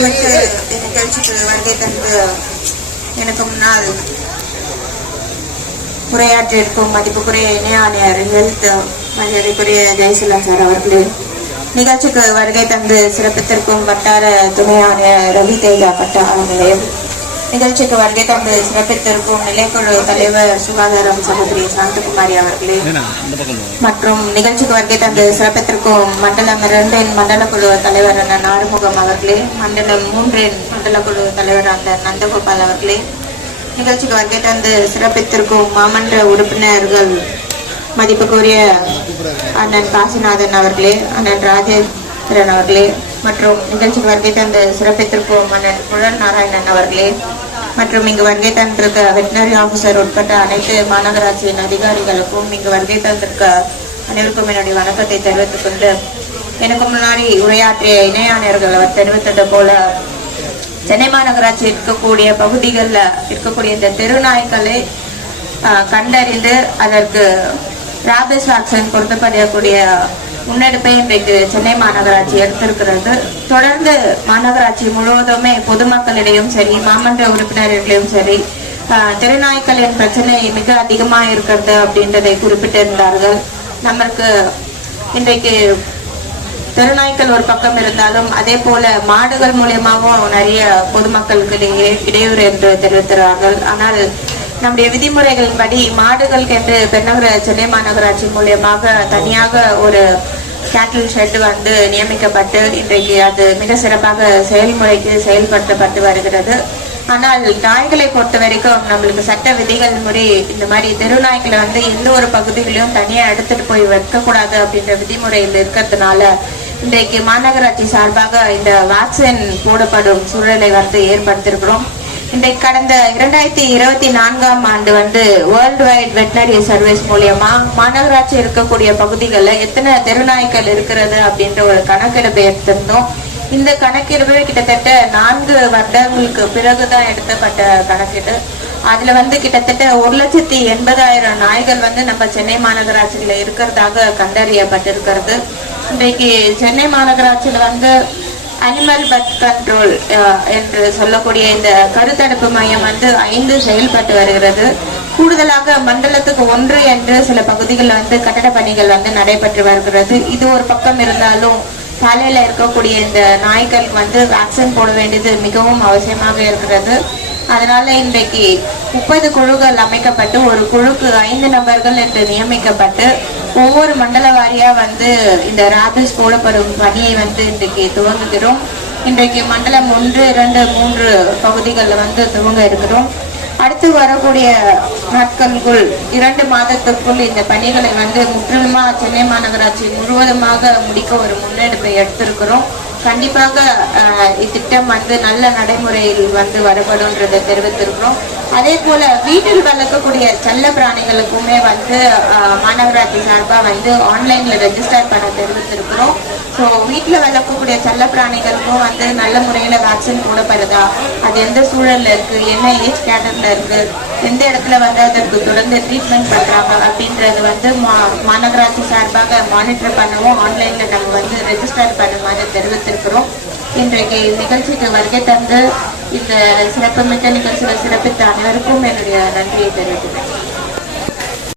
சிறப்புமிக்க நிகழ்ச்சிக்கு வருகை தந்து எனக்கு முன்னால் உரையாற்றிருக்கும் மதிப்புக்குரிய இணை ஆணையர் ஹெல்த் மரியாதைக்குரிய ஜெயசீலன் சார் அவர்களே, நிகழ்ச்சிக்கு வருகை தந்து சிறப்பித்திருக்கும் வட்டார துணை ஆணையர் ரவி தேஜா பட்டா அவர்களே, நிகழ்ச்சிக்கு வருகை தந்து சிறப்பித்திருக்கும் நிலைக்குழு தலைவர் சுகாதாரம் சகோதரி சாந்தகுமாரி அவர்களே, மற்றும் நிகழ்ச்சிக்கு வருகை தந்து சிறப்பித்திருக்கும் மண்டலம் 2 மண்டல குழு தலைவர் அண்ணன் ஆறுமுகம் அவர்களே, மண்டலம் 3 மண்டல குழு தலைவர் அண்ணன் நந்தகோபால் அவர்களே, நிகழ்ச்சிக்கு வருகை தந்து சிறப்பித்திருக்கும் மாமன்ற உறுப்பினர்கள் மதிப்புக்குரிய அண்ணன் காசிநாதன் அவர்களே, அண்ணன் ராஜேந்திரன் அவர்களே, மற்றும் நிகழ்ச்சிக்கு வருகை தந்து சிறப்பித்திருக்கும் அண்ணன் குழல் நாராயணன் அவர்களே, மற்றும் இங்கு வருகை தந்திருக்க வெட்டினரி ஆபீசர் உட்பட்ட அனைத்து மாநகராட்சியின் அதிகாரிகளுக்கும் இங்கு வருகை தந்திருக்க அனைவருக்கும் என்னுடைய வணக்கத்தை தெரிவித்துக் கொண்டு, எனக்கு முன்னாடி உரையாற்றிய இணையாளர்கள் அவர் தெரிவித்தது போல சென்னை மாநகராட்சி இருக்கக்கூடிய பகுதிகளில் இருக்கக்கூடிய இந்த தெருநாய்க்களை கண்டறிந்து அதற்கு ராபிஸ் வேக்சின் பொருத்தப்படக்கூடிய முன்னெடுப்பை இன்றைக்கு சென்னை மாநகராட்சி எடுத்திருக்கிறது. தொடர்ந்து மாநகராட்சி முழுவதுமே பொதுமக்களிடையும் சரி, மாமன்ற உறுப்பினர்களிடையும் சரி, தெருநாய்க்களின் பிரச்சனை மிக அதிகமாக இருக்கிறது அப்படின்றதை குறிப்பிட்டிருந்தார்கள். நமக்கு இன்றைக்கு தெருநாய்க்கள் ஒரு பக்கம் இருந்தாலும் அதே போல மாடுகள் மூலியமாகவும் நிறைய பொதுமக்களுக்கு இடையூறு என்று தெரிவிக்கிறார்கள். ஆனால் நம்முடைய விதிமுறைகளின்படி மாடுகளுக்கு என்று பெருநகர சென்னை மாநகராட்சி மூலியமாக தனியாக ஒரு கேட்டில் ஷெட் வந்து நியமிக்கப்பட்டு இன்றைக்கு அது மிக சிறப்பாக செயல்முறைக்கு செயல்படுத்தப்பட்டு வருகிறது. ஆனால் நாய்களை பொறுத்த வரைக்கும் நம்மளுக்கு சட்ட விதிகள் முறை இந்த மாதிரி தெருநாய்களை வந்து எந்த ஒரு பகுதிகளிலும் தனியா எடுத்துட்டு போய் வைக்கக்கூடாது அப்படின்ற விதிமுறையில் இருக்கிறதுனால இன்றைக்கு மாநகராட்சி சார்பாக இந்த வேக்சின் போடப்படும் சூழலை வந்து ஏற்படுத்தியிருக்கிறோம். இன்றைக்கு கடந்த 2024ஆம் ஆண்டு வந்து வேர்ல்டு வைட் வெட்டினரி சர்வீஸ் மூலியமா மாநகராட்சி இருக்கக்கூடிய பகுதிகளில் எத்தனை தெருநாய்க்கள் இருக்கிறது அப்படின்ற ஒரு கணக்கெடுப்பு எடுத்திருந்தோம். இந்த கணக்கெடுப்பு கிட்டத்தட்ட 4 வருடங்களுக்கு பிறகுதான் எடுத்தப்பட்ட கணக்கெடு. அதுல வந்து கிட்டத்தட்ட 1,80,000 நாய்கள் வந்து நம்ம சென்னை மாநகராட்சியில இருக்கிறதாக கண்டறியப்பட்டிருக்கிறது. இன்றைக்கு சென்னை மாநகராட்சியில வந்து அனிமல் பர்த் கண்ட்ரோல் என்று சொல்லக்கூடிய இந்த கருத்தடுப்பு மையம் வந்து 5 செயல்பட்டு வருகிறது. கூடுதலாக மண்டலத்துக்கு 1 என்று சில பகுதிகளில் வந்து கட்டட பணிகள் வந்து நடைபெற்று வருகிறது. இது ஒரு பக்கம் இருந்தாலும் சாலையில இருக்கக்கூடிய இந்த நாய்களுக்கு வந்து வேக்சின் போட வேண்டியது மிகவும் அவசியமாக இருக்கிறது. அதனால இன்றைக்கு 30 குழுக்கள் அமைக்கப்பட்டு ஒரு குழுக்கு 5 நபர்கள் என்று நியமிக்கப்பட்டு ஒவ்வொரு மண்டல வாரியா வந்து இந்த ராபிஸ் போடப்படும் பணியை வந்து இன்றைக்கு துவங்குகிறோம். இன்றைக்கு மண்டலம் 1, 2, 3 பகுதிகளில் வந்து துவங்க இருக்கிறோம். அடுத்து வரக்கூடிய நாட்களுக்குள் 2 மாதத்துக்குள் இந்த பணிகளை வந்து முற்றிலுமா சென்னை மாநகராட்சி முழுவதுமாக முடிக்க ஒரு முன்னெடுப்பை எடுத்திருக்கிறோம். கண்டிப்பாக இத்திட்டம் வந்து நல்ல நடைமுறையில் வந்து வரப்படும்ன்றதை தெரிவித்திருக்கிறோம். அதே போல வீட்டில் வளர்க்கக்கூடிய செல்ல பிராணிகளுக்குமே வந்து மாநகராட்சி சார்பாக வந்து ஆன்லைன்ல ரெஜிஸ்டர் பண்ண தெரிவித்திருக்கிறோம். ஸோ வீட்டில் வளர்க்கக்கூடிய செல்ல பிராணிகளுக்கும் வந்து நல்ல முறையில் வேக்சின் போடப்படுதா, அது எந்த சூழல்ல இருக்கு, என்ன ஏஜ் கேட்டர்ல இருக்கு, எந்த இடத்துல வந்து அதற்கு தொடர்ந்து ட்ரீட்மெண்ட் பண்றாங்க அப்படின்றது வந்து மாநகராட்சி சார்பாக மானிட்டர் பண்ணவும் ஆன்லைன்ல நம்ம வந்து ரெஜிஸ்டர் பண்ணுமாறு தெரிவித்திருக்கிறோம். இன்றைக்கு நிகழ்ச்சிக்கு வருகை தந்து இந்த சிறப்புமிக்க நிகழ்ச்சியில் சிறப்பித்த அனைவருக்கும் என்னுடைய நன்றியை தெரிவிக்கிறேன்.